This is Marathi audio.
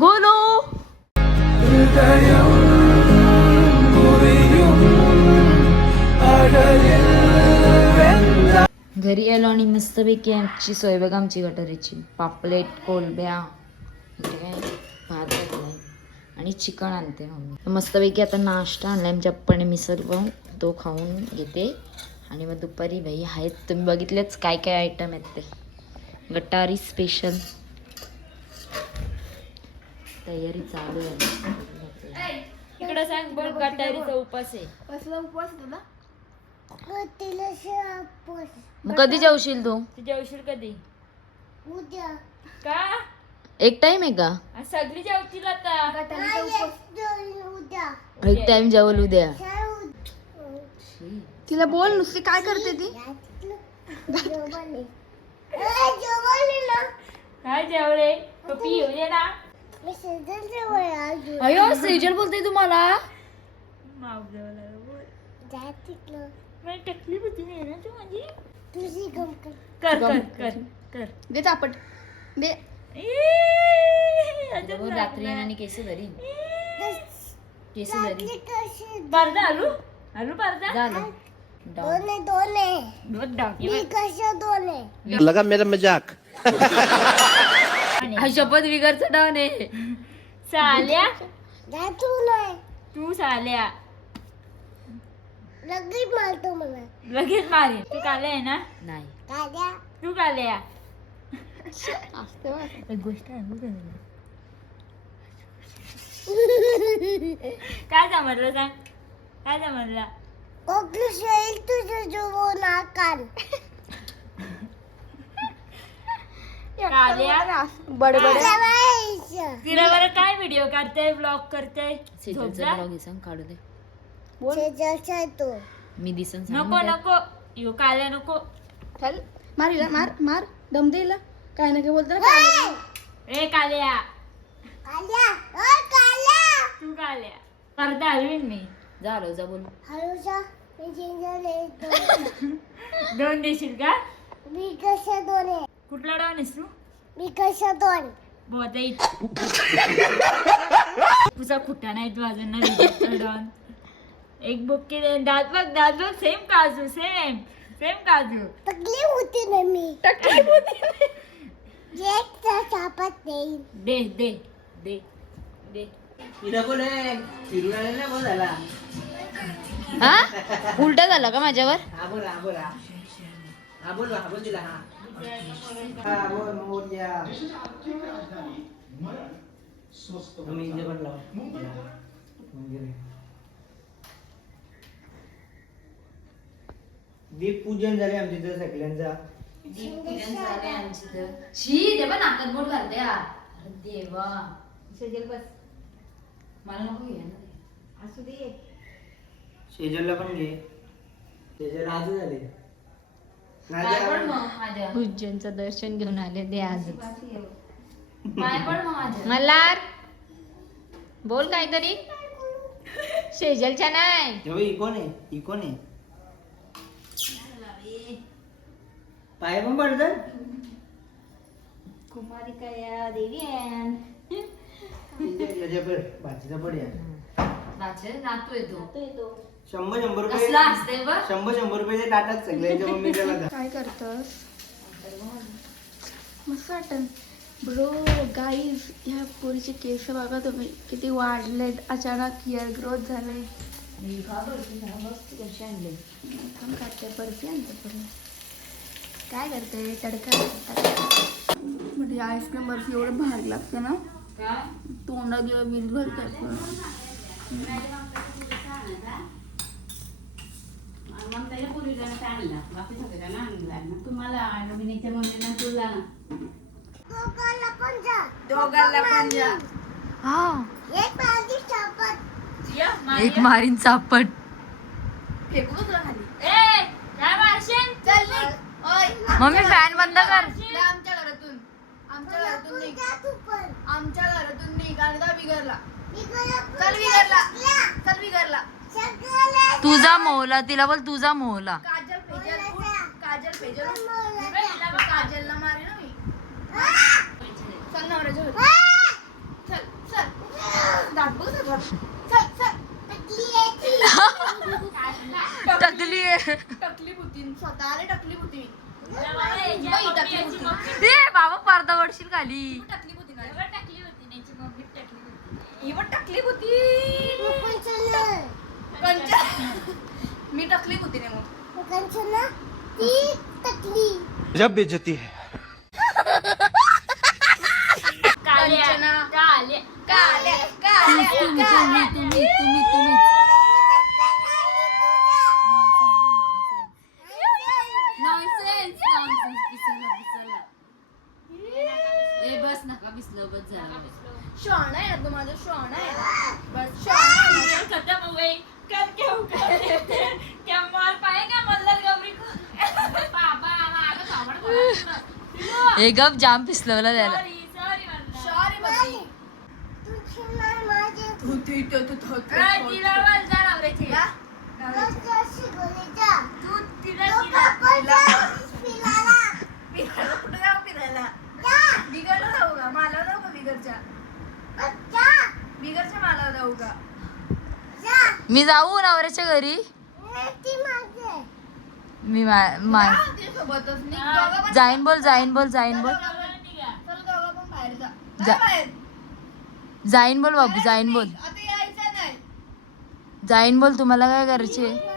गोलू घरी आलो आणि मस्तपैकी आमची सोय बघा, आमची गटारीची पापलेट कोलब्या इकडे काय भात घातलाय आणि चिकन आणते मम्मी. मस्तपैकी आता नाश्ता आणलाय आमच्या पप्पाने मिसळ पाव, तो खाऊन घेते. आणि मग दुपारी भाई आहेत, तुम्ही बघितलेच काय काय आयटम आहेत ते गटारी स्पेशल तयारी चालू आहे. इकडं सांग बघ, गटारीचा उपास आहे. कसला उपवास तुला? मग कधी जेवशील तू? जेवशील कधी? उद्या. का एक टाइम आहे का? सगळी जेवतील आता. उद्या. एक टाइम जेवल उद्या. तिला बोल नुसती काय करते ती? काय जेवले? पप्पी येऊ दे ना. अयो सेजल बोलते तुम्हाला. माव जेवला मला तकलीफ होती नाही ना तू माझी. कर कर कर कर दे चापट दे. रात्री आणि केस धरी केस धरी पारदा आलू आलू पारदा झालं. लगा मेरा मजाक. शपथ विगरचं डाऊन आहे. साल्या तू साल्या लगेच मारतो मला. लगेच मारेन. तू काले आहे ना? नाही तू काले या असते गोष्ट आहे. काय समजलं सांग, काय समजलं? तुझं जो नाकाल काल्या बडबड. तिला बरं काय व्हिडिओ काढते, ब्लॉग करते? सेजलचा ब्लॉग सांग काढू दे. तो मी दिसन सांग नको नको यो काल्या नको. चल मार हिला, मार मार दम दे हिला. काय ना काय बोलतो ना. ए काल्या काल्या ओ काल्या. तू काल्या पडदा हलवीन मी. झालं जा बोल. हळूसा मी जिंजले. दोन देशील का? मी कशा दोन आहे. कुठला डाऊन आहेस तू? मी कशा दोन. बहुत तुझा खुट्टा नाही तू अजून नाही डाऊन. एक बुक्की दे. दात बघ सेम काजू सेम सेम काजू. तकलीफ होती ना मी. तकलीफ होती. एक सापत देईन. दे दे दे दे. हा उलटा झाला का माझ्यावर? दीप पूजन झाले आमच्या इथं सगळ्यांचा. शी देवा नाकात बोट घालते यार. देवा सजल बस. मला नको घे ना. असू दे. शेजलला पण घे. शेजल आज झाले. पाय पड मग माझ्या. उज्जैनचं दर्शन घेऊन आले ते आज. पाय पड मग माझ्या. मल्हार बोल काहीतरी. शेजलच्या नाही. ही कोण आहे? ही कोण आहे? पाय पण पडतात. कुमारी कया देवी भाजीचा पड्या. नातू येतो. 100 कसला असते बघ. 100 रुपये टाटात सगळ्यांच्या मम्मीच्या. काय करतस? मस्त वाटत ब्रो. गाईज ह्या पोरीचे केस बघा तुम्ही किती वाढलेत. अचानक हेअर ग्रोथ झाले. कशी आणले काम काढते बर्फी आणते पूर्ण. काय करते तडका. म्हणजे आईस्क्रीम बर्फी एवढं भारी लागतं ना. तोंडात जेव्हा वीज भरते तुम्हाला तुला दोघांना पण जा. हा एक एक मारीन चापट. फेकू तुला खाली. काय मारशील? चल निघ. ओय मम्मी फॅन बंद कर. जा आमच्या घरातून. आमच्या घरातून निघ. आमच्या घरातून निघ. अर्धा बिघडला. चल बिघडला. चल बिघडला. तुझा मोहला. तिला बोल तुझा मोहला. काजल फेजल उठ. काजल पेजल काजलला मारे ना मी चल नवऱ्याच्या घरी चल चल दात बघ सगळं. चल चल टकली आहे. टकली होती स्वतःला टकली होती ए बाबा पडदा वडशील खाली. टकली होती ना टाकली होती त्याची मम्मी टाकली होती. ही पण टकली होती मी टकली होती नाही मग जब बेइज्जती है. काल्या कंचना. काल्या काल्या काल्या काल्या तुम्ही बस नका बिसलं बस झालं. शहाणा आहे ना तू माझा शहाणा आहे बस शहाणा आहे. खत्म हो गई कल क्या होगा क्या मार पाएगा मल्लर गौरी को बाबा आला सावड हे गप जाम पिसलवला त्याला. सॉरी सॉरी मल्लर शहाणी बघी. तिला बोल जा नवऱ्याची या. तू तिला फिरायला कुठं जाऊ फिरायला बिगरला जाऊ का मला जाऊ का बिगरच्या बिगरच्या मला जाऊ का मी जाऊ नवऱ्याच्या घरी. मी सोबतच जाईन बोल जाईन बोल जाईन बोल दोघं पण बाहेर जा जा. बाहेर जाईन बोल बाबू जाईन बोल आता यायचं नाही जाईन बोल. तुम्हाला काय करायचे